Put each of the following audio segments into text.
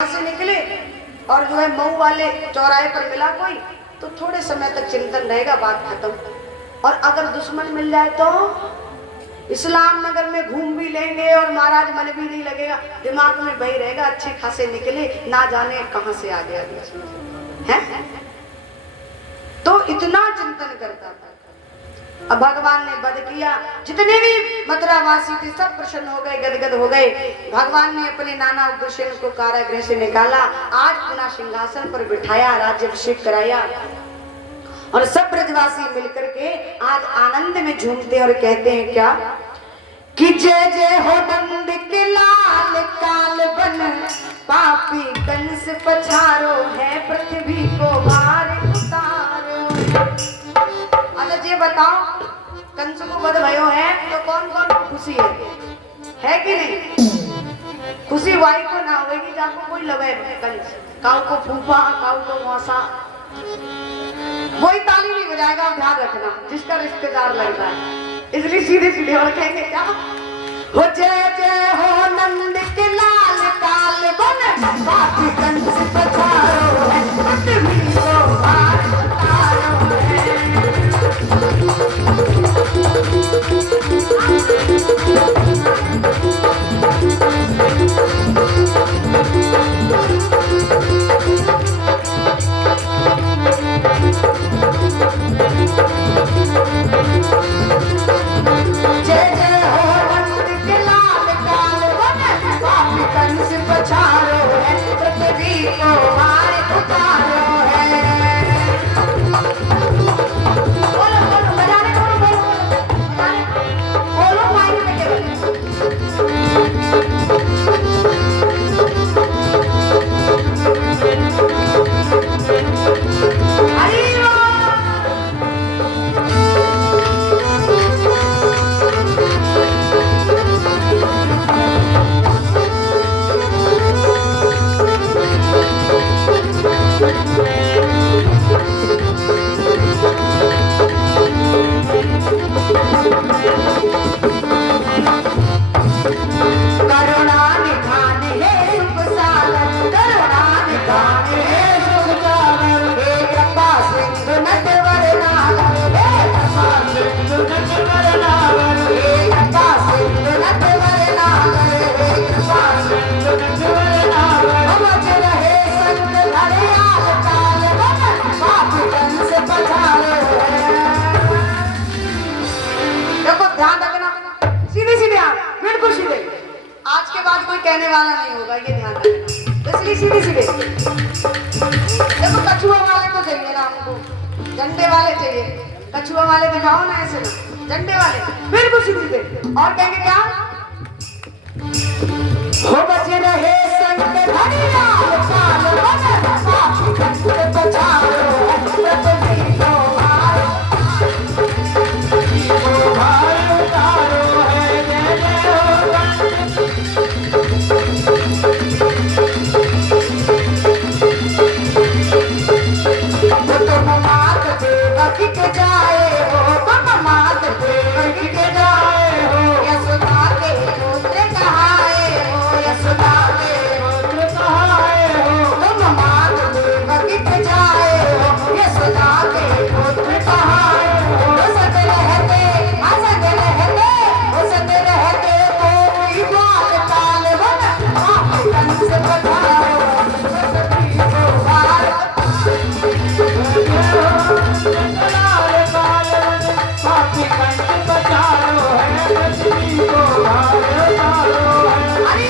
से निकले और जो है मऊ वाले चौराहे पर मिला कोई तो थोड़े समय तक चिंतन रहेगा, बात खत्म। और अगर दुश्मन मिल जाए तो इस्लाम नगर में घूम भी लेंगे और महाराज मन भी नहीं लगेगा, दिमाग में वही रहेगा अच्छे खासे निकले, ना जाने कहां से आ गया है। तो इतना चिंतन करता था। अब भगवान ने वध किया, जितने भी मथुरावासी थे सब प्रसन्न हो गए, गदगद हो गए। भगवान ने अपने नाना उग्रसेन को कारागृह से निकाला, आज पुनः सिंहासन पर बिठाया, राज्याभिषेक कराया और सब ब्रजवासी मिलकर के आज आनंद में झूमते और कहते हैं क्या कि जय जय हो नंद के लाल काल बन पापी कंस पछारो है, पृथ्वी को भार उतारो। अच्छा ये बताओ, कंस को वध भयो है तो कौन कौन खुशी है कि नहीं? खुशी वाई को ना होगी जाको कोई लवे कंस, काऊ को फूफा, काऊ को मौसा, वही ताली नहीं बजाएगा, ध्यान रखना जिसका रिश्तेदार लगता है। इसलिए सीधे सीधे और कहेंगे क्या हो जय जय हो नंद के लाल काल बन पापी कंस पछारो है, पृथ्वी को भार उतारो है। आज के बाद कोई कहने वाला नहीं होगा, ये ध्यान रखना। इसलिए सीधे सीधे देखो, कछुआ वाले तो चाहिए ना हमको, झंडे वाले चाहिए, कछुआ वाले दिखाओ ना ऐसे ना, झंडे वाले बिल्कुल सीधे। और कहेंगे क्या हो बचे रहे संग धनिया काल बन पापी कंस पछारो है, पृथ्वी को भार उतारो है। जय जय हो तुम मात देवकी के जाए हो, तुम मात देवकी के जाए हो, यशोदा के पुत्र कहाए हो, यशोदा के पुत्र कहाए हो, तुम मात देवकी के जाए हो, यशोदा के पुत्र कहाए हो। हंसते रहते कोई बात काल बन पापी कंस पछारो पृथ्वी को भार पापी कंस पछारो है, पृथ्वी को भार उतारो है। हरि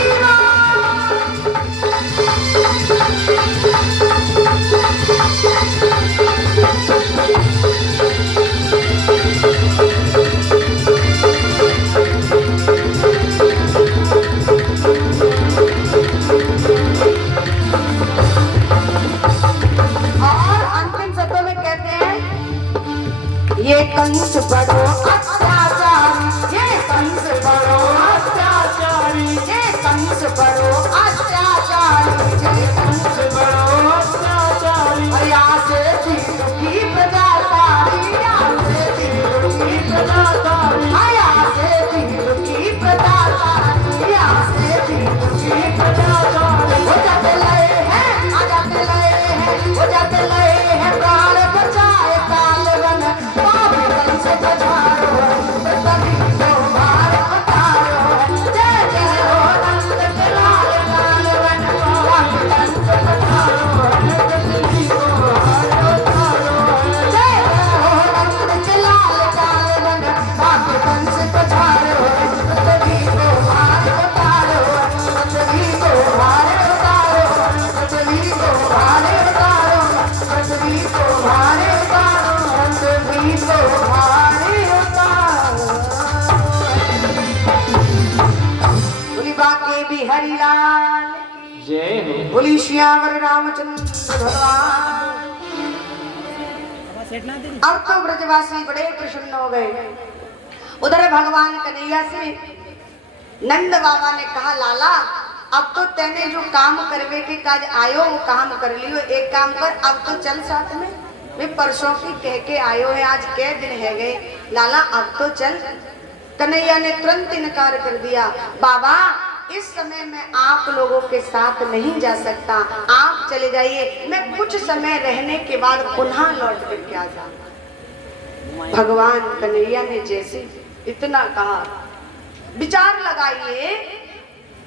ये कंस बड़ो अत्याचारी, ये कंस बड़ो अत्याचारी, ये कंस बड़ो अत्याचारी, ये कंस बड़ो अत्याचारी। यहाँ से तीर की प्रजा तारी, यहाँ से तीर की प्रजा तारी, यहाँ से तीर की प्रजा तारी, यहाँ से तीर की प्रजा तारी। हो जाते लय बोली श्यावर रामचंद्र भगवान। अब तो ब्रजवासी बड़े प्रसन्न हो गए। उधर भगवान कन्हैया से नंद बाबा ने कहा, लाला अब तो तेने जो काम करवे के काज आयो वो काम कर लियो, एक काम कर अब तो चल साथ में, वे परसों की कह के आयो है, आज कै दिन है गए, लाला अब तो चल। कन्हैया ने तुरंत इनकार कर दिया, बाबा इस समय मैं आप लोगों के साथ नहीं जा सकता, आप चले जाइए, मैं कुछ समय रहने के बाद पुनः लौट करके आ जाऊंगा। भगवान कन्हैया ने जैसे इतना कहा, विचार लगाइए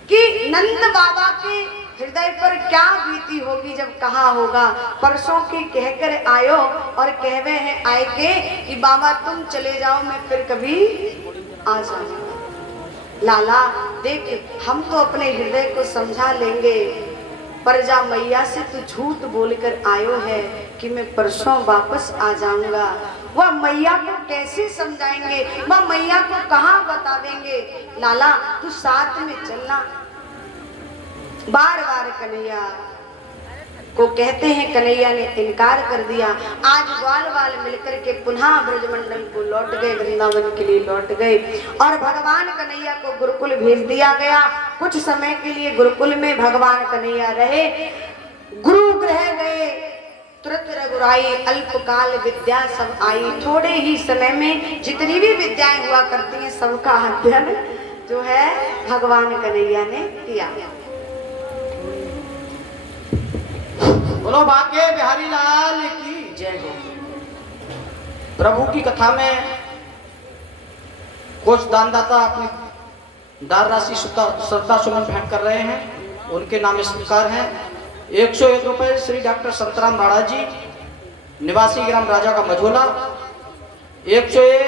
कि नंद बाबा के हृदय पर क्या बीती होगी जब कहा होगा, परसों की कहकर आयो और कहवे हैं आए के कि बाबा तुम चले जाओ, मैं फिर कभी आ जाऊंगा। लाला देख हम तो अपने हृदय को समझा लेंगे, पर जा मैया से तू झूठ बोलकर आयो है कि मैं परसों वापस आ जाऊंगा, वह मैया को कैसे समझाएंगे, वह मैया को कहाँ बतावेंगे। लाला तू साथ में चलना। बार बार कन्हैया को कहते हैं, कन्हैया ने इनकार कर दिया। आज ग्वाल वाल मिलकर के पुनः ब्रजमंडल को लौट गए, वृंदावन के लिए लौट गए और भगवान कन्हैया को गुरुकुल भेज दिया गया। कुछ समय के लिए गुरुकुल में भगवान कन्हैया रहे, गुरु ग्रह गए, तुरंत रघुराई, अल्पकाल विद्या सब आई। थोड़े ही समय में जितनी भी विद्याएं हुआ करती हैं सबका अध्ययन जो है भगवान कन्हैया ने किया। बोलो बाके बिहारी लाल की जय हो। प्रभु की कथा में कुछ दानदाता अपनी दान राशि श्रद्धा सुमन भेंट कर रहे हैं। उनके नाम इस प्रकार हैं। 101 रुपए श्री डॉक्टर संतराम राणा जी, निवासी ग्राम राजा का मझोला। 101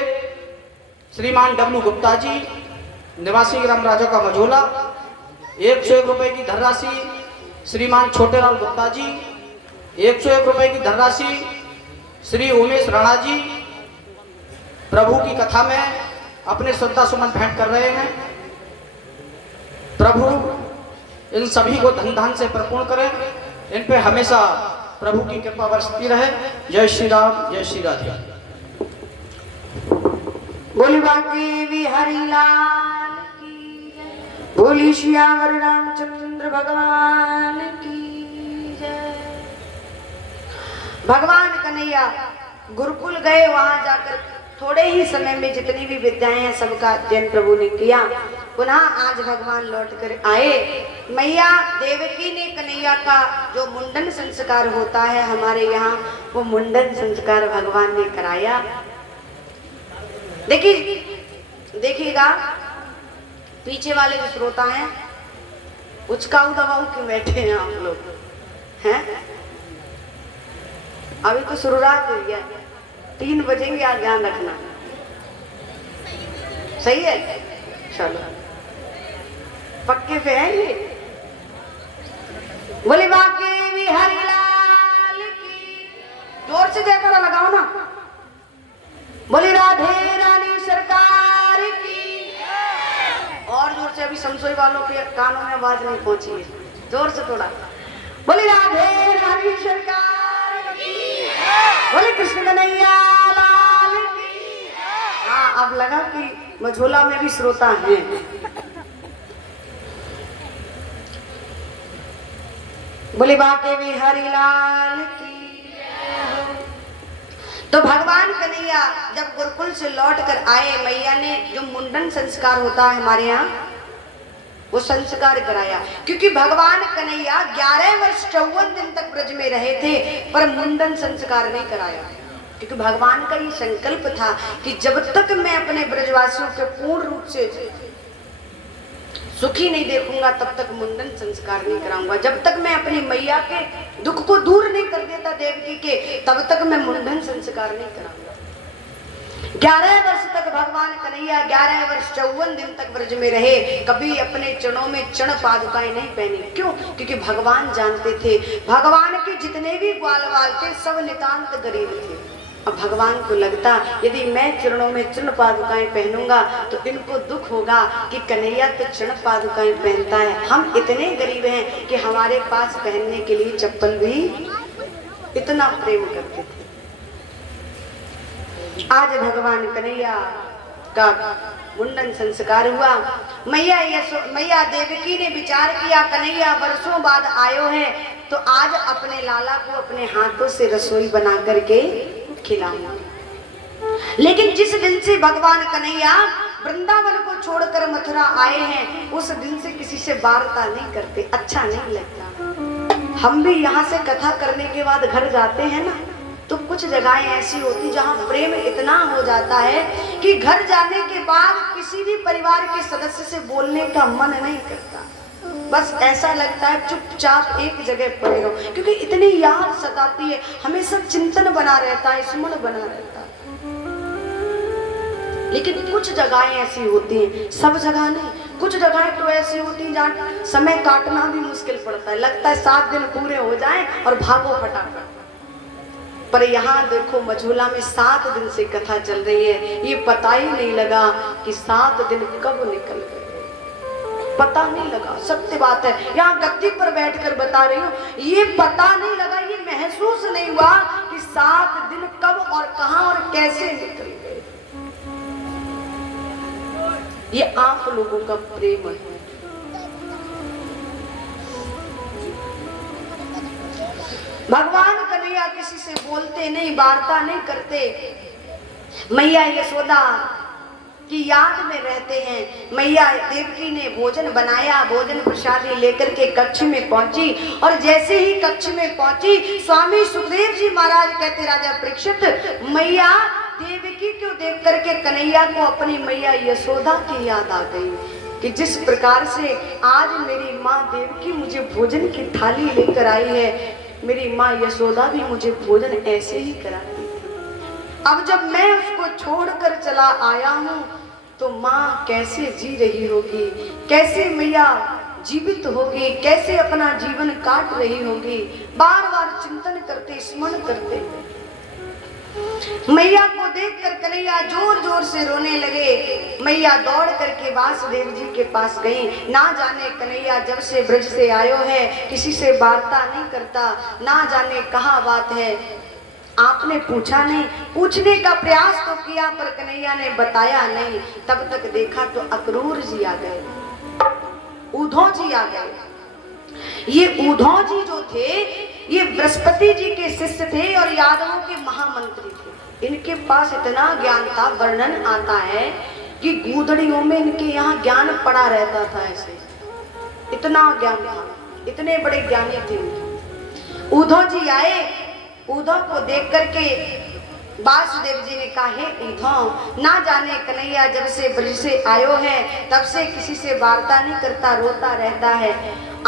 श्रीमान डब्लू गुप्ता जी, निवासी ग्राम राजा का मझोला। 101 रुपए की धनराशि श्रीमान छोटेलाल गुप्ता जी। 101 रुपए की धनराशि श्री उमेश राणा जी प्रभु की कथा में अपने श्रद्धा सुमन भेंट कर रहे हैं। प्रभु इन सभी को धन धान से परिपूर्ण करें, इन पे हमेशा प्रभु की कृपा बरसती रहे। जय श्री राम, जय श्री राधे। बोली बाकी बिहारी लाल की जय, बोली श्यावर रामचंद्र भगवान की जय। भगवान कन्हैया गुरुकुल गए, वहां जाकर थोड़े ही समय में जितनी भी विद्याएं हैं सबका अध्ययन प्रभु ने किया। पुनः आज भगवान लौट कर आए। मैया देवकी ने कन्हैया का जो मुंडन संस्कार होता है हमारे यहाँ, वो मुंडन संस्कार भगवान ने कराया। देखिएगा पीछे वाले जो श्रोता हैं उचकाऊ दबाऊ क्यों बैठे हैं आप लोग हैं? अभी तो शुरुआत हुई है, 3 बजेंगे, आज ध्यान रखना। सही है, चलो पक्के पे है ये। बोले बाके बिहारी लाल की, जोर से जयकारा लगाओ ना। बोले राधे रानी सरकार की, और जोर से। अभी समसोई वालों के कानों में आवाज नहीं पहुंची है, जोर से थोड़ा। बोले राधे रानी सरकार की, बोले कृष्ण कन्हैया लाल की। हाँ अब लगा कि मझोला में भी श्रोता हैं। बोले बाके बिहारी लाल की। तो भगवान कन्हैया जब गुरुकुल से लौट कर आए, मैया ने जो मुंडन संस्कार होता है हमारे यहाँ वो संस्कार कराया। क्योंकि भगवान कन्हैया 11 वर्ष 54 दिन तक ब्रज में रहे थे, पर मुंडन संस्कार नहीं कराया। क्योंकि भगवान का ये संकल्प था कि जब तक मैं अपने ब्रजवासियों के पूर्ण रूप से सुखी नहीं देखूंगा तब तक मुंडन संस्कार नहीं कराऊंगा। जब तक मैं अपनी मैया के दुख को दूर नहीं कर देता देवकी के, तब तक मैं मुंडन संस्कार नहीं कराऊंगा। 11 वर्ष तक भगवान कन्हैया 11 वर्ष 54 दिन तक ब्रज में रहे, कभी अपने चरणों में चरण पादुकाएं नहीं पहनी। क्यों? क्योंकि भगवान जानते थे भगवान के जितने भी ग्वाल वाल थे सब नितांत गरीब थे। अब भगवान को लगता यदि मैं चरणों में चरण पादुकाएं पहनूंगा तो इनको दुख होगा कि कन्हैया तो चरण पादुकाएं पहनता है, हम इतने गरीब हैं कि हमारे पास पहनने के लिए चप्पल भी, इतना प्रेम करते थे। आज भगवान कन्हैया का मुंडन संस्कार हुआ। मैया देवकी ने विचार किया कन्हैया वर्षों बाद आयो है तो आज अपने लाला को अपने हाथों से रसोई बना करके खिलाऊंगा। लेकिन जिस दिन से भगवान कन्हैया वृंदावन को छोड़कर मथुरा आए हैं उस दिन से किसी से वार्ता नहीं करते, अच्छा नहीं लगता। हम भी यहाँ से कथा करने के बाद घर जाते हैं ना तो कुछ जगहें ऐसी होती जहाँ प्रेम इतना हो जाता है कि घर जाने के बाद किसी भी परिवार के सदस्य से बोलने का मन नहीं करता, बस ऐसा लगता है चुपचाप एक जगह पड़े रहो, क्योंकि इतनी याद सताती है, हमेशा चिंतन बना रहता है, स्मरण बना रहता है। लेकिन कुछ जगहें ऐसी होती हैं, सब जगह नहीं, कुछ जगहें तो ऐसी होती हैं जहाँ समय काटना भी मुश्किल पड़ता है, लगता है 7 दिन पूरे हो जाएं और भागो फटाफट। पर यहाँ देखो मझोला में 7 दिन से कथा चल रही है, ये पता ही नहीं लगा कि 7 दिन कब निकल गए, पता नहीं लगा। सत्य बात है, यहाँ गद्दी पर बैठकर बता रही हूँ, ये पता नहीं लगा, ये महसूस नहीं हुआ कि 7 दिन कब और कहां और कैसे निकल गए। ये आप लोगों का प्रेम है। भगवान कन्हैया किसी से बोलते नहीं, वार्ता नहीं करते, मैया यशोदा की याद में रहते हैं। मैया देवकी ने भोजन बनाया, भोजन प्रसादी लेकर के कक्ष में पहुंची और जैसे ही कक्ष में पहुंची स्वामी सुखदेव जी महाराज कहते राजा परीक्षित मैया देवकी को देख करके कन्हैया को अपनी मैया यशोदा की याद आ गई कि जिस प्रकार से आज मेरी माँ देवकी मुझे भोजन की थाली लेकर आई है, मेरी माँ यशोदा भी मुझे भोजन ऐसे ही कराती थी। अब जब मैं उसको छोड़कर चला आया हूँ तो माँ कैसे जी रही होगी, कैसे मैया जीवित होगी, कैसे अपना जीवन काट रही होगी, बार बार चिंतन करते, स्मरण करते। मैया को देखकर कन्हैया जोर जोर से रोने लगे। मैया दौड़ करके वासुदेव जी के पास गई। ना जाने कन्हैया जब से ब्रज से आयो है किसी से वार्ता नहीं करता, ना जाने कहाँ बात है। आपने पूछा नहीं, पूछने का प्रयास तो किया पर कन्हैया ने बताया नहीं। तब तक देखा तो अक्रूर जी आ गए, उद्धव जी आ गए। ये उद्धव जी जो थे ये बृहस्पति जी के शिष्य थे और यादवों के महामंत्री थे। इनके पास इतना ज्ञान था, वर्णन आता है कि गूदड़ियों में इनके यहाँ ज्ञान पड़ा रहता था, ऐसे इतना ज्ञान था, इतने बड़े ज्ञानी थे। उद्धव जी आए, उद्धव को देख करके वासुदेव जी ने कहा, हे उद्धव, ना जाने कन्हैया जब से ब्रज से आयो है तब से किसी से वार्ता नहीं करता, रोता रहता है।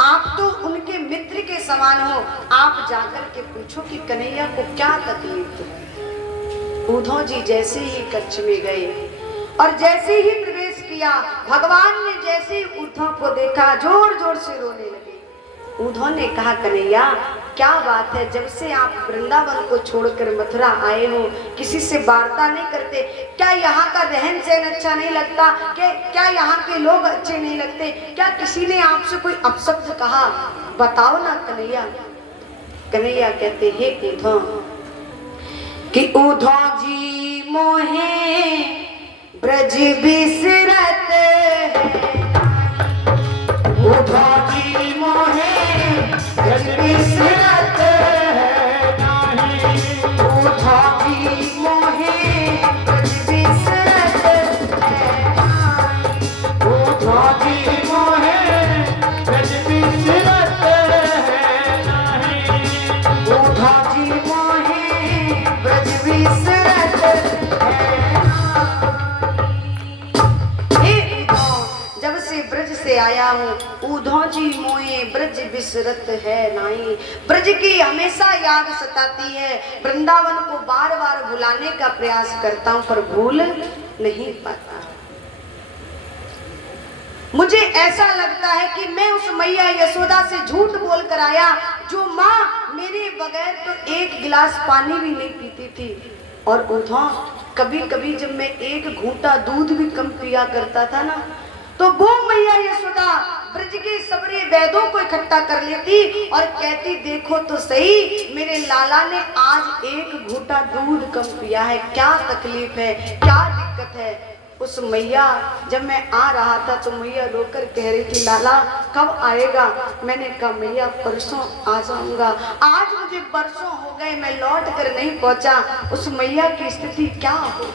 आप तो उनके मित्र के समान हो, आप जाकर के पूछो कि कन्हैया को क्या तकलीफ है। उद्धव जी जैसे ही कक्ष में गए और जैसे ही प्रवेश किया, भगवान ने जैसे ही उद्धव को देखा जोर जोर से रोने लगे। उद्धव ने कहा, कन्हैया क्या बात है, जब से आप वृंदावन को छोड़कर मथुरा आए हो किसी से वार्ता नहीं करते, क्या यहाँ का रहन सहन अच्छा नहीं लगता, क्या यहाँ के लोग अच्छे नहीं लगते, क्या किसी ने आपसे कोई अपशब्द कहा, बताओ ना कन्हैया। कन्हैया कहते, हे उद्धव, कि उद्धव जी मोहे ब्रज बिसरत है, उद्धव जी मोहे ब्रज बिसरत है नाही, उद्धव जी मोहे ब्रज बिसरत है नाही, उद्धव जी मोहे ब्रज बिसरत है नाही, उद्धव जी मोहे ब्रज बिसरत है नाही। जब से ब्रज से आया हूँ उद्धव जी मोहे ब्रज बिसरत है नहीं। ब्रज की हमेशा याद सताती है, वृंदावन को बार बार भुलाने का प्रयास करता हूँ पर भूल नहीं पाता। मुझे ऐसा लगता है कि मैं उस मैया यशोदा से झूठ बोल कर आया, जो माँ मेरे बगैर तो एक गिलास पानी भी नहीं पीती थी। और उधो कभी कभी जब मैं एक घूंटा दूध भी कम पिया करता था ना, तो वो मैया यशोदा ब्रज के सबरे वैदों को इकट्ठा कर लेती और कहती, देखो तो सही मेरे लाला ने आज एक घूंटा दूध कम पिया है, क्या तकलीफ है, क्या दिक्कत है। उस मैया जब मैं आ रहा था तो मैया रोकर कह रही थी, लाला कब आएगा। मैंने कहा मैया परसों आ जाऊंगा। आज मुझे बरसों हो गए, मैं लौट कर नहीं पहुंचा। उस मैया की स्थिति क्या हो।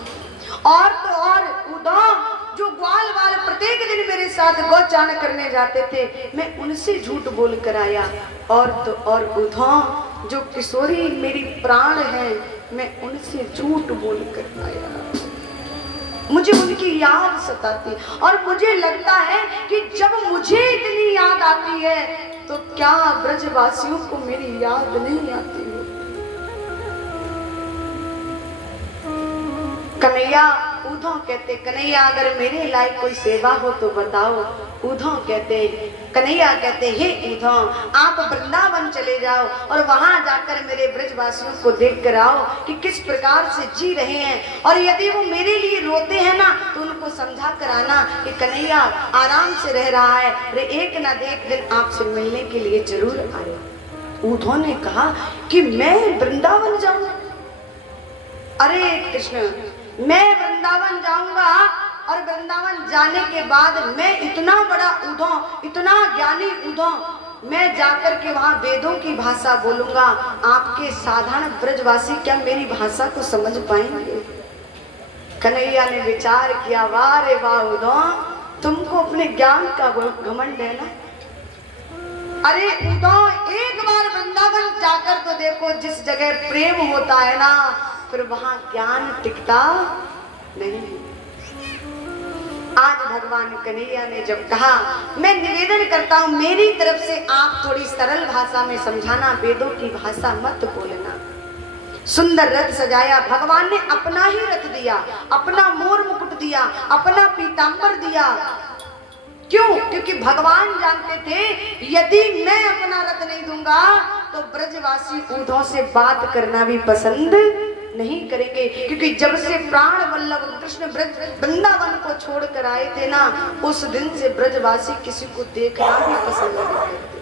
और तो और उदम जो ग्वाल वाले प्रत्येक दिन मेरे साथ गौचारण करने जाते थे, मैं उनसे झूठ बोल कर आया। और तो और उधम जो किशोरी मेरी प्राण है, मैं उनसे झूठ बोल कर आया। मुझे उनकी याद सताती और मुझे लगता है कि जब मुझे इतनी याद आती है तो क्या ब्रजवासियों को मेरी याद नहीं आती हो। कन्हैया उधो कहते, कन्हैया अगर मेरे लायक कोई सेवा हो तो बताओ। उधो कहते, कन्हैया कहते, हे उधो आप वृंदावन चले जाओ और वहां जाकर मेरे ब्रजवासियों को देख कर आओ कि किस प्रकार से जी रहे हैं, और यदि वो मेरे लिए रोते हैं ना तो उनको समझा कर आना कि कन्हैया आराम से रह रहा है, अरे एक ना एक दिन आपसे मिलने के लिए जरूर आएगा। उधो ने कहा कि मैं वृंदावन जाऊं, अरे कृष्ण मैं वृंदावन जाऊंगा और वृंदावन जाने के बाद मैं इतना बड़ा उधो, इतना ज्ञानी उधो, मैं जाकर के वहां वेदों की भाषा बोलूंगा, आपके साधारण ब्रजवासी क्या मेरी भाषा को समझ पाएंगे। कन्हैया ने विचार किया, वाह रे वाह उधो, तुमको अपने ज्ञान का घमंड है ना। अरे उधो एक बार वृंदावन जाकर तो देखो, जिस जगह प्रेम होता है ना फिर वहां ज्ञान टिकता नहीं। आज भगवान कन्हैया ने जब कहा, मैं निवेदन करता हूं मेरी तरफ से आप थोड़ी सरल भाषा में समझाना, वेदों की भाषा मत बोलना। सुंदर रथ सजाया, भगवान ने अपना ही रथ दिया, अपना मोर मुकुट दिया, अपना पीतांबर दिया। क्यों? क्योंकि भगवान जानते थे यदि मैं अपना रथ नहीं दूंगा तो ब्रजवासी ऊँटों से बात करना भी पसंद नहीं करेंगे। क्योंकि जब से प्राण वल्लभ कृष्ण ब्रज वृंदावन को छोड़ कर आए थे ना, उस दिन से ब्रजवासी किसी को देखना भी पसंद नहीं करते।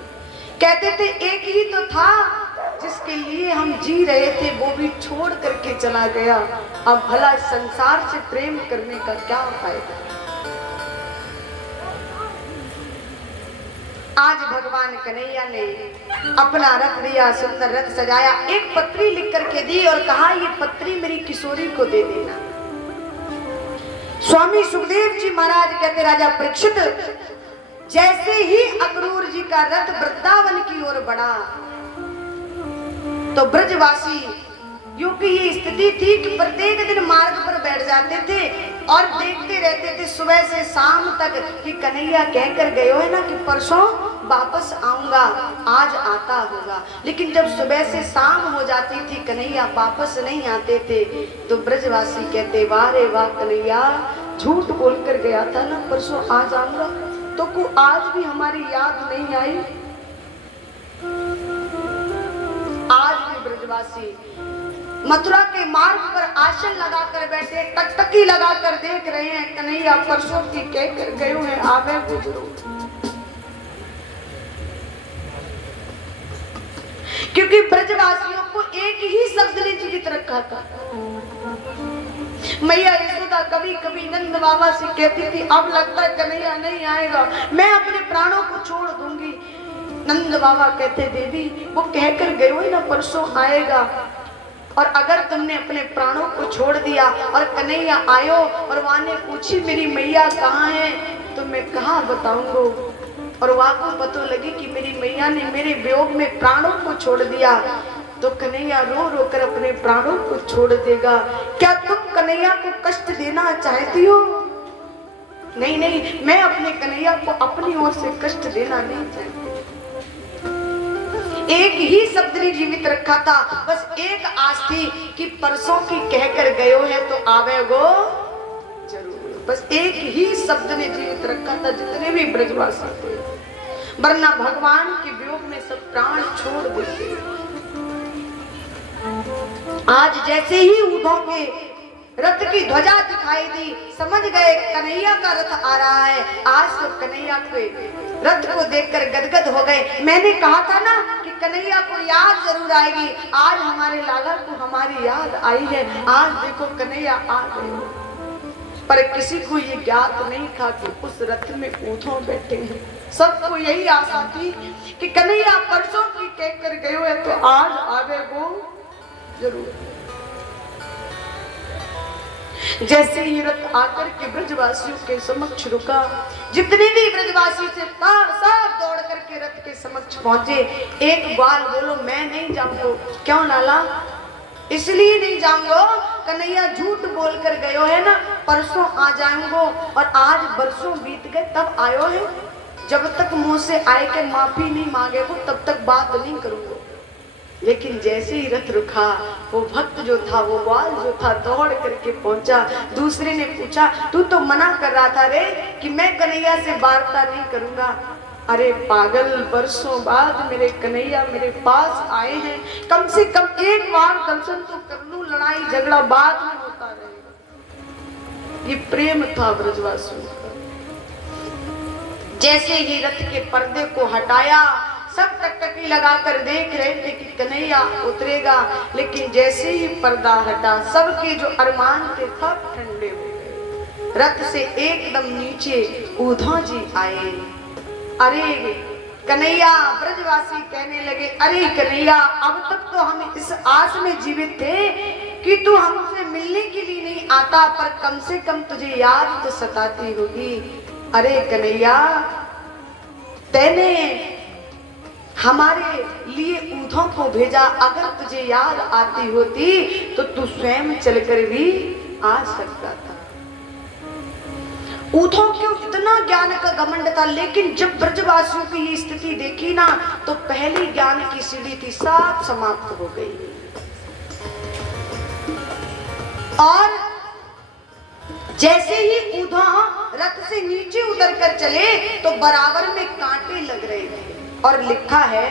कहते थे एक ही तो था जिसके लिए हम जी रहे थे, वो भी छोड़ करके चला गया, अब भला संसार से प्रेम करने का क्या फायदा। आज भगवान कन्हैया ने अपना रथ दिया, सुंदर रथ सजाया, एक पत्री लिख करके दी और कहा ये पत्री मेरी किशोरी को दे देना। स्वामी सुखदेव जी महाराज कहते, राजा परीक्षित जैसे ही अक्रूर जी का रथ वृंदावन की ओर बढ़ा तो ब्रजवासी, क्योंकि ये स्थिति थी कि प्रत्येक दिन मार्ग पर बैठ जाते थे और देखते रहते थे सुबह से शाम तक कि कन्हैया कहकर गए हो है ना कि परसों वापस आऊंगा, आज आता होगा। लेकिन जब सुबह से शाम हो जाती थी कन्हैया वापस नहीं आते थे, तो ब्रजवासी कहते, वाह रे वाह कन्हैया झूठ बोलकर गया था ना परसों आ जाऊंगा, तो को आज भी हमारी याद नहीं आई। आज भी ब्रजवासी मथुरा के मार्ग पर आसन लगाकर बैठे, टकटकी लगाकर देख रहे हैं कन्हैया परसों की कहकर गए हैं, आवे गुजरो। क्योंकि ब्रजवासियों को एक ही शब्द ने जीवित रखा था। मैया यशोदा कभी कभी नंद बाबा से कहती थी, अब लगता है कन्हैया नहीं आएगा, मैं अपने प्राणों को छोड़ दूंगी। नंद बाबा कहते, देवी वो कहकर गए हो ना परसों आएगा, और अगर तुमने अपने प्राणों को छोड़ दिया और कन्हैया आयो और वहां ने पूछी मेरी मैया कहाँ है, तो मैं कहाँ बताऊंगा, और वहां को पता लगी कि मेरी मैया ने मेरे वियोग में प्राणों को छोड़ दिया, तो कन्हैया रो रो कर अपने प्राणों को छोड़ देगा। क्या तुम कन्हैया को कष्ट देना चाहती हो? नहीं नहीं, मैं अपने कन्हैया को अपनी ओर से कष्ट देना नहीं चाहती। एक ही शब्द ने जीवित रखा था, बस एक आस थी कि परसों की कहकर गए हैं तो आवेगो जरूर। बस एक ही शब्द ने जीवित रखा था जितने भी ब्रजवासी थे, वरना भगवान के वियोग में सब प्राण छोड़ देते। आज जैसे ही ऊँटों के रथ की ध्वजा दिखाई दी, समझ गए कन्हैया का रथ आ रहा है। आज तो कन्हैया के रथ को देखकर गदगद हो गए। मैंने कहा था ना कि कन्हैया को याद जरूर आएगी। आज हमारे लाला को हमारी याद आई है। आज देखो कन्हैया आ गए, पर किसी को ये ज्ञात नहीं था कि उस रथ में ऊँटों बैठे हैं। सबको यही आशा थी कि कन्हैया परसों की कह कर गए हुए तो आज आवे वो जरूर। जैसे ही रथ आकर के ब्रजवासियों के समक्ष रुका, जितने भी ब्रजवासी थे सब दौड़ करके रथ के समक्ष पहुंचे। एक ग्वाल बोलो मैं नहीं जाऊंगा। क्यों लाला? इसलिए नहीं जाऊंगा, कन्हैया झूठ बोल कर गयो है ना, परसों आ जाऊंगो। और आज बरसों बीत गए तब आयो है। जब तक मुंह से आए के माफी नहीं मांगे वो तब तक बात नहीं करूंगा। लेकिन जैसे ही रथ रुका, वो भक्त जो था, वो ग्वाल जो था, दौड़ करके पहुंचा। दूसरे ने पूछा तू तो मना कर रहा था रे कि मैं कन्हैया से वार्ता नहीं करूंगा। अरे पागल, बरसों बाद मेरे कन्हैया मेरे पास आए हैं, कम से कम एक बार दर्शन तो कर लूं। लड़ाई झगड़ा बाद में होता रहेगा। ये प्रेम था ब्रजवासियों का। जैसे ही रथ के पर्दे को हटाया, सब टकटकी लगाकर देख रहे थे कि कन्हैया उतरेगा। लेकिन जैसे ही पर्दा हटा, सबके जो अरमान थे सब ठंडे हो गए। रथ से एकदम नीचे ऊधो जी आए। अरे कन्हैया, ब्रजवासी कहने लगे अरे कन्हैया, अब तक तो हम इस आस में जीवित थे कि तू हमसे मिलने के लिए नहीं आता, पर कम से कम तुझे याद तो सताती होगी। अरे कन्हैया, तैने हमारे लिए ऊँटों को भेजा, अगर तुझे याद आती होती तो तू स्वयं चलकर भी आ सकता था। ऊँटों को इतना ज्ञान का घमंड था, लेकिन जब ब्रजवासियों की ये स्थिति देखी ना, तो पहली ज्ञान की सीढ़ी थी सब समाप्त हो गई। और जैसे ही ऊँटों रथ से नीचे उतर कर चले तो बराबर में कांटे लग रहे थे। और लिखा है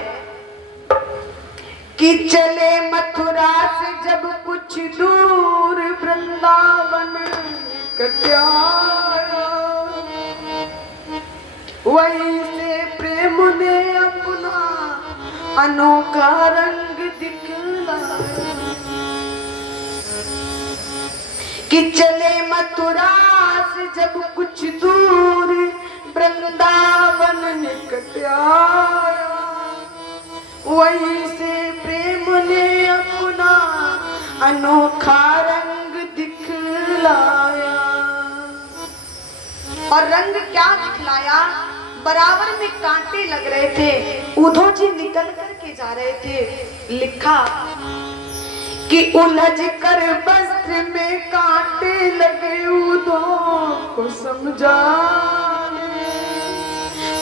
कि चले मथुरा से जब कुछ दूर, वृंदावन निकट आया, वहीं से प्रेम ने अपना अनोखा रंग दिखलाया। कि चले मथुरा से जब कुछ दूर, वृंदावन निकट आया, वहीं से प्रेम ने अपना अनोखा रंग दिखलाया। और रंग क्या दिखलाया? बराबर में कांटे लग रहे थे। उद्धव जी निकल करके जा रहे थे। लिखा कि उलझ कर वस्त्र में कांटे लगे, उद्धव को समझा।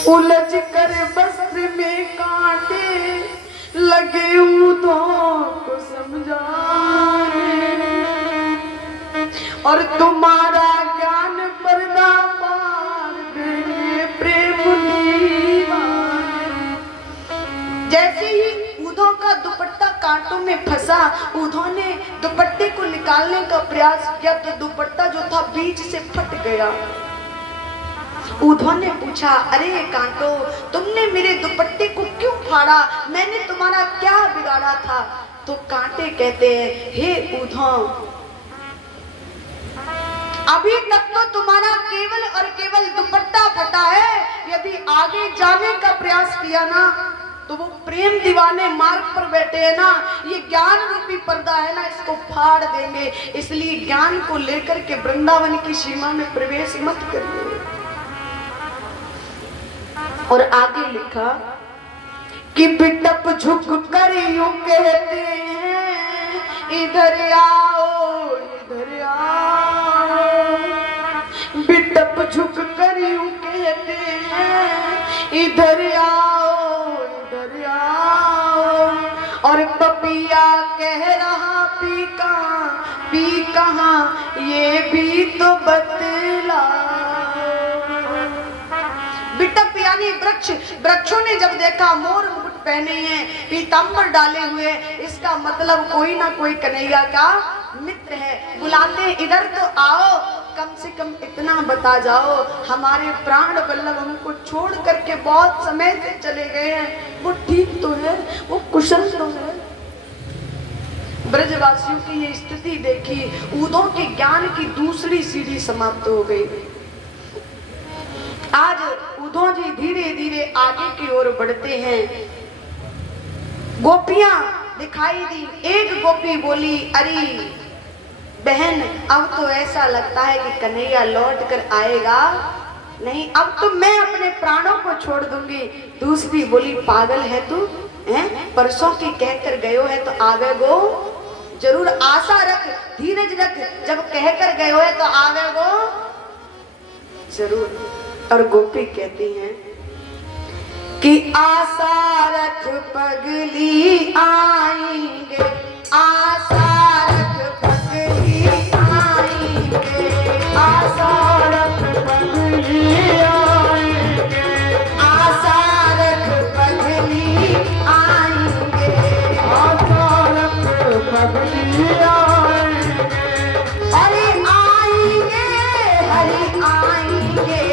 उलझ कर वस्त्र में कांटे लगे, उद्धव को समझा। और तुम्हारा ज्ञान पर्दा पार दे प्रेम दीवाना। जैसे ही उद्धव का दुपट्टा कांटों में फंसा, उद्धव ने दुपट्टे को निकालने का प्रयास किया तो दुपट्टा जो था बीच से फट गया। उद्धव ने पूछा अरे कांटो, तुमने मेरे दुपट्टे को क्यों फाड़ा? मैंने तुम्हारा क्या बिगाड़ा था? तो कांटे कहते हैं हे उद्धव, अभी तक तो तुम्हारा केवल और केवल दुपट्टा फटा है। यदि आगे जाने का प्रयास किया ना तो वो प्रेम दीवाने मार्ग पर बैठे हैं ना, ये ज्ञान रूपी पर्दा है ना, इसको फाड़ देंगे। इसलिए ज्ञान को लेकर के वृंदावन की सीमा में प्रवेश मत करिए। और आगे लिखा कि बिटप झुक कर यूं कहते हैं, इधर आओ इधर आओ। बिटप झुक कर यूं कहते हैं, इधर आओ इधर आओ। और पपिया कह रहा पी कहाँ ये भी तो बतला। बिटप यानी वृक्ष, वृक्षों ने जब देखा मोर मुकुट पहने हैं, पीताम्बर डाले हुए, इसका मतलब कोई ना कोई कन्हैया का मित्र है। बुलाते इधर तो आओ, कम से कम इतना बता जाओ, हमारे प्राण वल्लभ हमको छोड़ करके बहुत समय से चले गए हैं, वो ठीक तो है, वो कुशल तो है। ब्रजवासियों की ये स्थिति देखी, ऊदों के ज्ञान की दूसरी सीढ़ी समाप्त हो गई। आज उद्धव जी धीरे धीरे आगे की ओर बढ़ते हैं। गोपियां दिखाई दी, एक गोपी बोली, अरे बहन, अब तो ऐसा लगता है कि कन्हैया लौट कर आएगा नहीं, अब तो मैं अपने प्राणों को छोड़ दूंगी। दूसरी बोली, पागल है तू, हैं? परसों की कहकर गयो है तो आवे गो जरूर, आशा रख, धीरज रख, जब कहकर गयो है तो आवे गो जरूर। और गोपी कहती हैं कि आशा रख पगली आएंगे, आशा रख पगली आएंगे, आशा रख पगली आएंगे, आशा रख पगली आएंगे, आशा रख पगली आएंगे, अरे आएंगे, हरि आएंगे,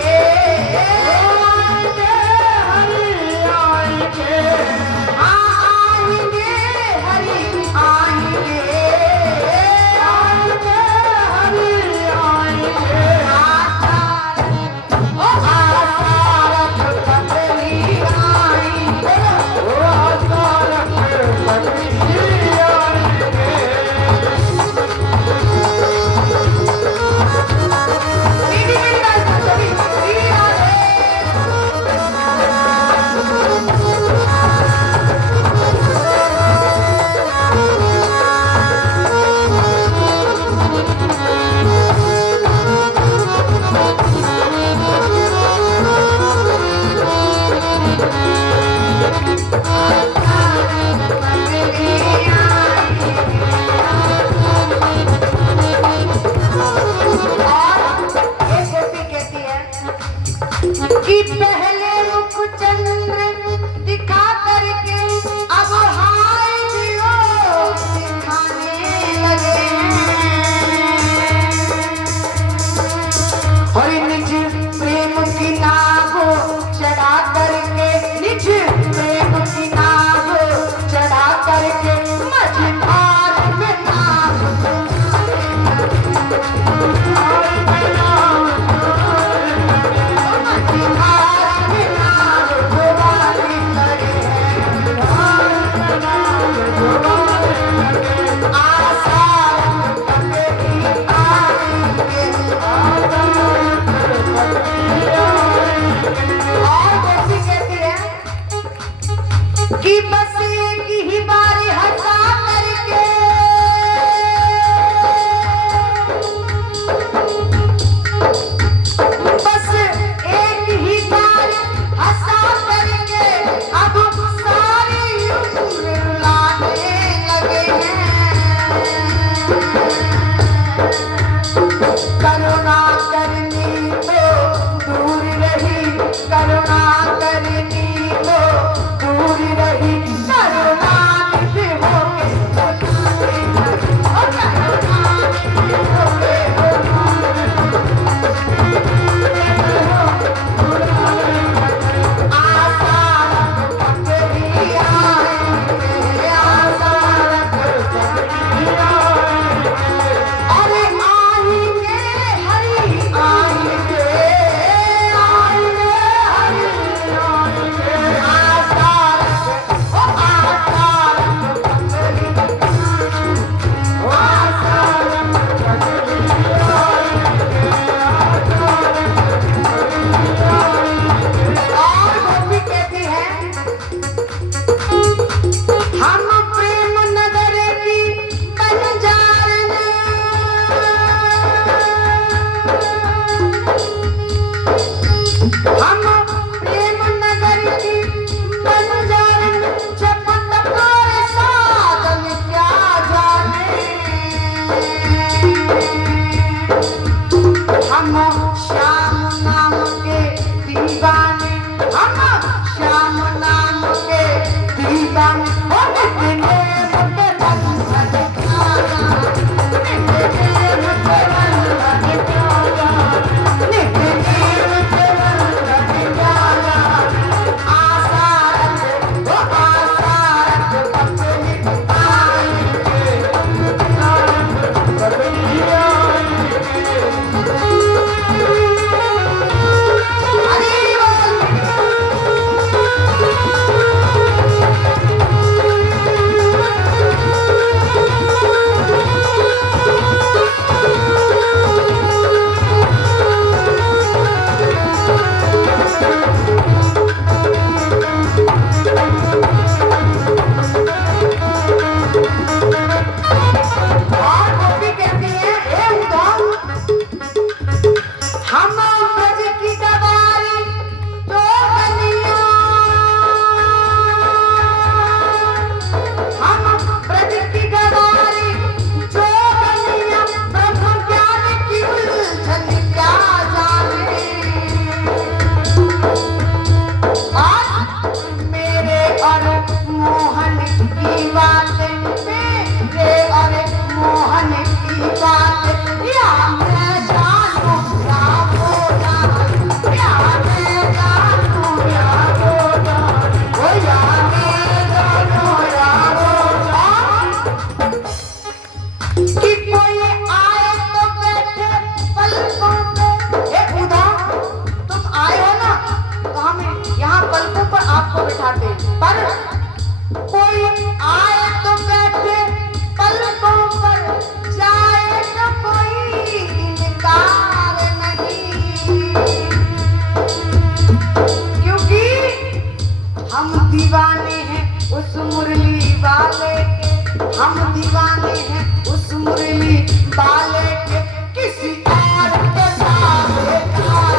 हम दीवाने हैं उस मुरली वाले के, किसी और के ताबेदार,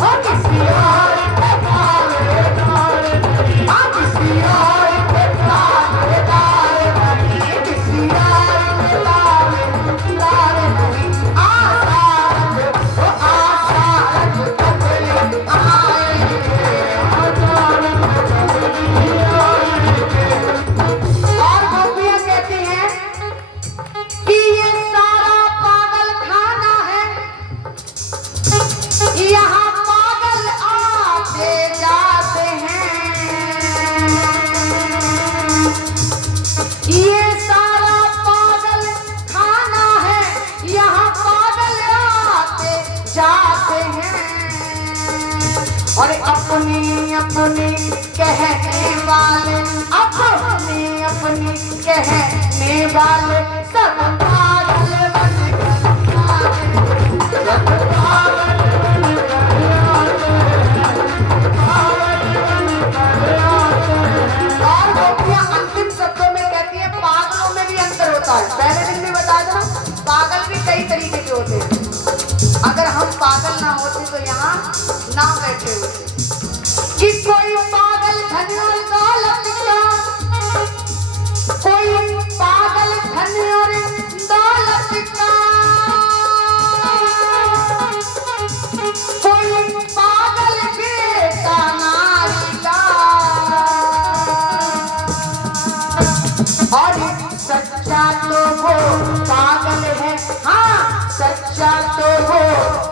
और किसी और के ताबेदार, हाँ किसी और के ताबेदार नहीं, किसी और के ताबेदार नहीं। आसाद वो आसाद बदले आएंगे, आसाद बदले आएंगे। और गोपियां कहती हैं कि ये सारा पागल खाना है, यहाँ पागल आते जाते हैं, ये सारा पागल खाना है, यहाँ पागल आते जाते हैं। और अपनी अपनी कहने वाले, अपनी अपनी कहने वाले सब पागल बन गए, सब पागल बन गए, पागल बन गए। और गोपियां अंतिम शब्दों में कहती है पागलों में भी अंतर होता है। पहले दिन में बताया था ना, पागल भी कई तरीके के होते हैं। अगर हम पागल ना होते तो यहाँ ना बैठे होते। कि कोई पागल धन और दौलत का, कोई पागल धन और दौलत का, कोई पागल बेटा नारी का, और सच्चा तो वो पागल है, हाँ सच्चा तो वो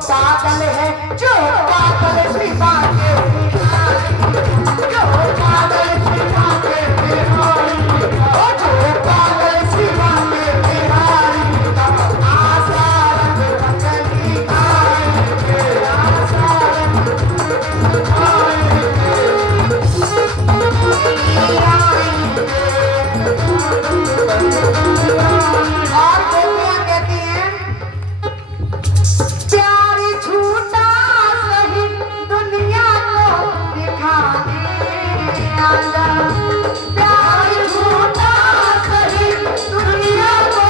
पागल है जो पागल शिवा के बिहारी, जो पागल शिवा के बिहारी, जो पागल शिवा के बिहारी का आसारंग बदली आएंगे, आसारंग आएंगे, और गोपियां कहती हैं प्यार झूठा सही दुनिया को दिखाने आया, प्यार झूठा सही दुनिया को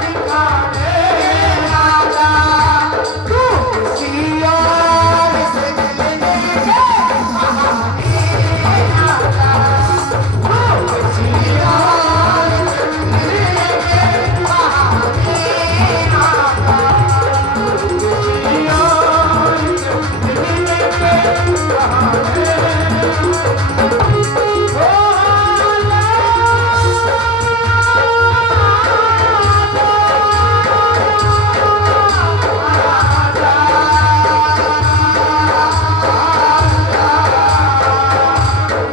दिखाने आया, तू किसी और से मिलने के बहाने आया, तू किसी और से मिलने के बहाने आया।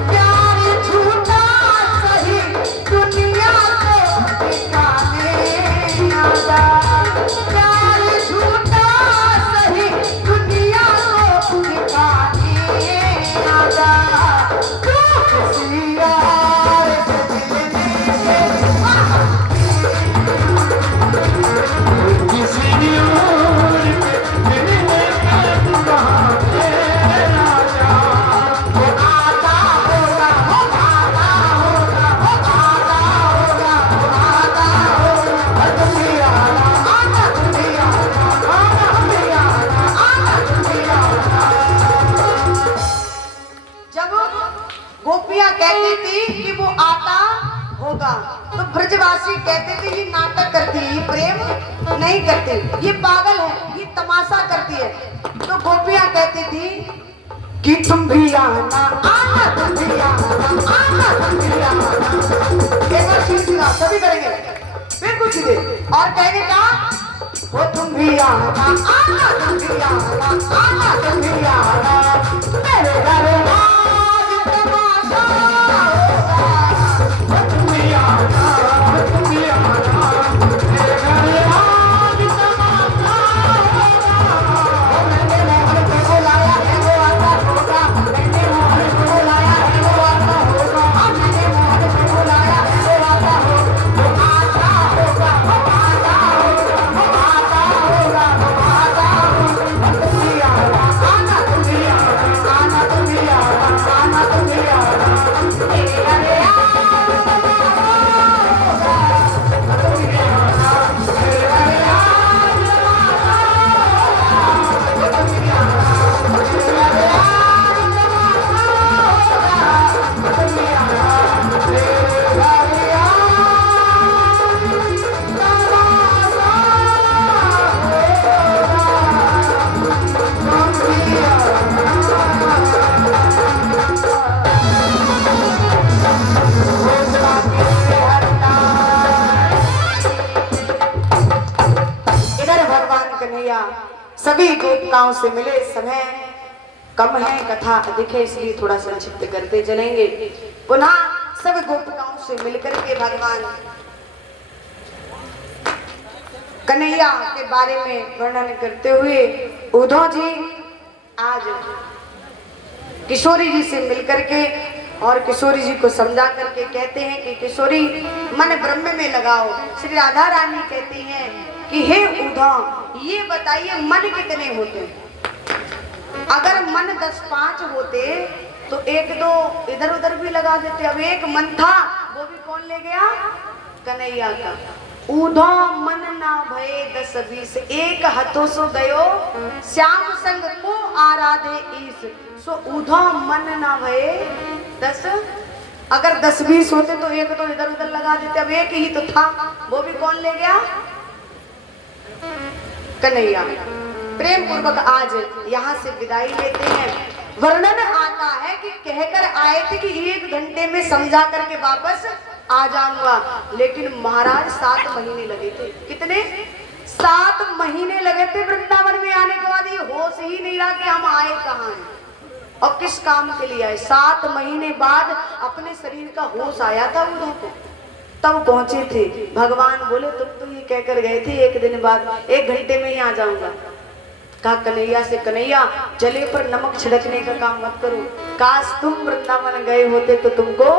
प्यार झूठा सही दुनिया को दिखाने आया, प्यार झूठा सही दुनिया को दिखाने आया, तू किसी और से मिलने के बहाने, किसी और से मिलने के बहाने आया। वो आता होगा, वो आता होगा, वो आता होगा, वो आता होगा, दुनिया आना, दुनिया आना, दुनिया आना, दुनिया। जब गोपियां कहती थी कि वो आता होगा तो ब्रजवासी कहते थे ये नाटक करती है, ये प्रेम नहीं करती, ये पागल है, ये तमाशा करती है। तो गोपियां कहती थी कि तुम भी आना, आना तुम भी आना, आना तुम भी आना। एक बार सीधा सभी करेंगे, फिर कुछ दे और कहने का वो तुम भी आना, आना तुम भी आना, आना तुम भी आना, मेरे घर आज तमाशा होगा, वो तुम भी आना, तुम भी आना, मेरे घर आज तमाशा होगा। वो मैंने मोहन को बुलाया है वो आता होगा, मैंने मोहन को बुलाया है वो आता होगा, मैंने मोहन को बुलाया है वो आता होगा, वो आता होगा, वो आता होगा, वो आता होगा, वो आता होगा। तुम भी आना, आना तुम भी आना, आना तुम भी आना, सभी गोपिकाओं से मिले। समय कम है, कथा अधिक है, इसलिए थोड़ा संक्षिप्त करते चलेंगे। पुनः सब गोपिकाओं से मिलकर के भगवान कन्हैया के बारे में वर्णन करते हुए उद्धव जी आज किशोरी जी से मिलकर के और किशोरी जी को समझा करके कहते हैं कि किशोरी मन ब्रह्म में लगाओ। श्री राधा रानी कहती हैं कि हे उद्धव, ये बताइए मन कितने होते हैं? अगर मन 10-5 होते तो 1-2 इधर उधर भी लगा देते। अब एक मन था, वो भी कौन ले गया? कन्हैया का। उद्धव मन ना भये 10-20, एक हाथों सो गयो श्याम संग को आराधे ईश। सो उद्धव मन ना भये 10, अगर 10-20 होते तो 1-2 इधर उधर लगा देते। अब एक ही तो था, वो भी कौन ले गया? कन्हैया। प्रेम पूर्वक आज यहाँ से विदाई लेते हैं। वर्णन आता है कि कहकर आए थे कि 1 घंटे में समझा करके वापस आ जाऊंगा, लेकिन महाराज 7 महीने लगे थे। कितने? 7 महीने लगे थे वृंदावन में आने के बाद। ये होश ही नहीं रहा कि हम आए कहाँ हैं और किस काम के लिए आए। 7 महीने बाद अपने शरीर का होश आया था उद्धव को, तब पहुंचे थे। भगवान बोले तुम तो ये कहकर गए थे 1 दिन बाद, 1 घंटे में ही आ जाऊंगा। कहा कन्हैया से, कन्हैया जले पर नमक छिड़कने का काम मत करो, काश तुम वृंदावन गए होते तो तुमको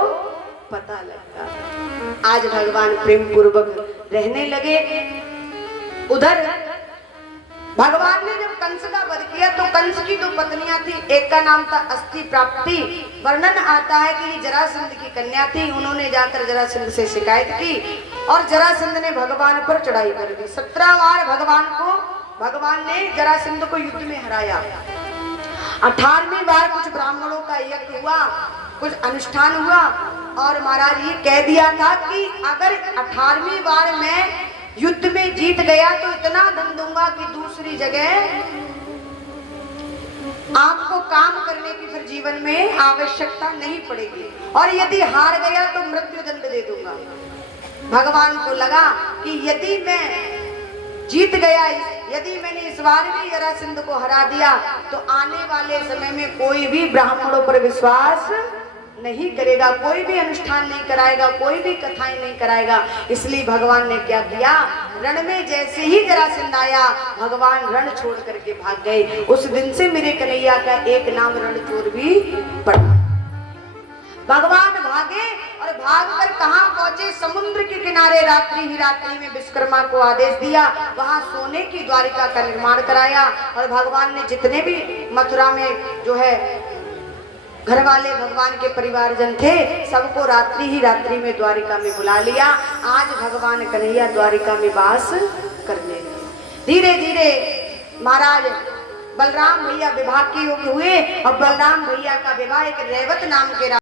पता लगता। आज भगवान प्रेम पूर्वक रहने लगे। उधर भगवान ने जब कंस का वध किया तो कंस की 2 पत्नियां थी। एक का नाम था अस्थि प्राप्ति। वर्णन आता है कि ये जरासंध की कन्या थी। उन्होंने जाकर जरासंध से शिकायत की और जरासंध ने भगवान पर चढ़ाई कर दी। 17 बार भगवान ने जरासंध को युद्ध में हराया। 18वीं बार कुछ ब्राह्मणों का यज्ञ हुआ, कुछ अनुष्ठान हुआ और महाराज ये कह दिया था कि अगर 18वीं बार मैं युद्ध में जीत गया तो इतना धन दूंगा कि दूसरी जगह आपको काम करने की फिर जीवन में आवश्यकता नहीं पड़ेगी, और यदि हार गया तो मृत्यु दंड दे दूंगा। भगवान को लगा कि यदि मैं जीत गया, यदि मैंने इस बार भी जरासंध को हरा दिया तो आने वाले समय में कोई भी ब्राह्मणों पर विश्वास नहीं करेगा, कोई भी अनुष्ठान नहीं कराएगा, कोई भी कथाएं नहीं कराएगा। इसलिए भगवान ने क्या किया, रण में जैसे ही जरासंध आया भगवान रण छोड़ करके भाग गए। उस दिन से मेरे कन्हैया का एक नाम रणचोर भी पड़ा। भगवान भागे और भागकर कहाँ पहुंचे? समुद्र के किनारे। रात्रि ही रात्रि में विश्वकर्मा को आदेश दिया, वहां सोने की द्वारिका का निर्माण कराया। और भगवान ने जितने भी मथुरा में जो है घर वाले भगवान के परिवारजन थे, सबको रात्रि ही रात्रि में द्वारिका में बुला लिया। आज भगवान कन्हैया द्वारिका में वास करने लगे। धीरे धीरे महाराज बलराम भैया विवाह के योग्य हुए और बलराम भैया का विवाह एक रेवत नाम के